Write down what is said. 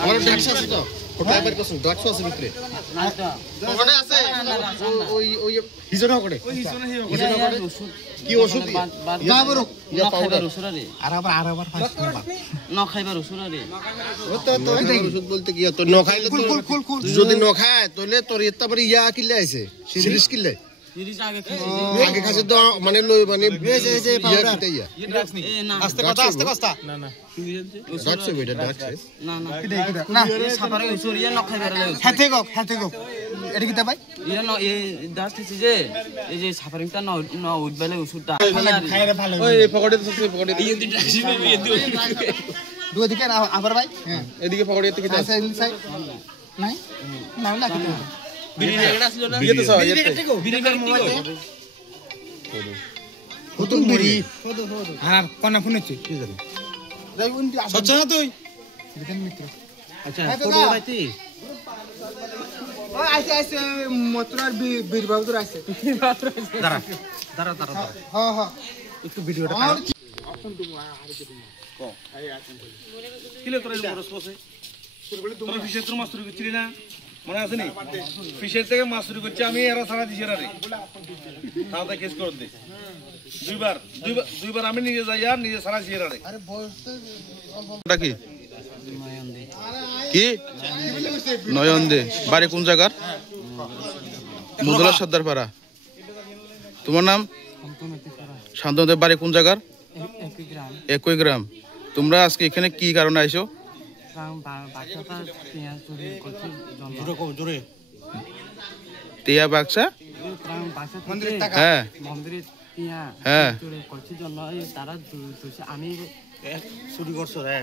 আমার ড্রাগস আছে তো কোথায় বের করছেন ড্রাগস আছে ভিতরে ওখানে আছে ওই ওই হিজনা করে হিজনা করে কি ওষুধ না বড় না খাইবার ওষুধ রে আরেবার না খাইবার ওষুধ রে তো ওষুধ বলতে কি তো ন খাইলে তো যদি ন খায় তাহলে তোর এত বড় ইয়া কিলে আইছে সিরিজ কিলে সিরিজ আগে খাইছে তো মানে মানে যে পাউডার আস্তে কথা না না ড্রাগস এটা ড্রাগস না না সাপারে ওষুধ ইয়া না খাইবার হাতে গো এটা কি তা ভাই ইয়া না এই দাস দিছি যে এই যে সাপারিংটা না উঠবেলে ওষুধটা খাইরে ভালো ওই পকেটে তো পকেটে এই দি ডাক্সি মে এই দি দুই দিকে আবার ভাই হ্যাঁ এদিকে পকেটে থেকে আছে ইনসাইড নাই না না বিড়ি রেগড়া ছিল না বিড়ি তো বিড়ি কার মোবাইল হুতুম বিড়ি হ্যাঁ কোন ফোন হচ্ছে কি জানি যাই উনি সচ্চ না তুই দেখেন মিত্র আচ্ছা ফটো বাইতি ও আইছে মতরার বীরবাবুর আছে দাঁড়া হ্যাঁ একটু ভিডিওটা কিলে তোরা বরস বসে তোরা ফিশের তো মাছ শুরু করছিলি না মনে আছে নি ফিশের থেকে মাছ শুরু করছি আমি এরা সারা দিছি রে তাহলে কেস করে দে দুইবার আমি নিজে যাই আর নিজে সারা দিছি রে আরে বয়স ওটা কি কি নয়ন দে বাড়ি কোন জায়গার মুদলা সর্দার পাড়া তোমার নাম শান্তনু বাড়ি কোন জায়গার একই গ্রাম তোমরা আজকে এখানে কি কারণে আইছো টিয়া বাক্সা হ্যাঁ হ্যাঁ আমি চুরি করছো রে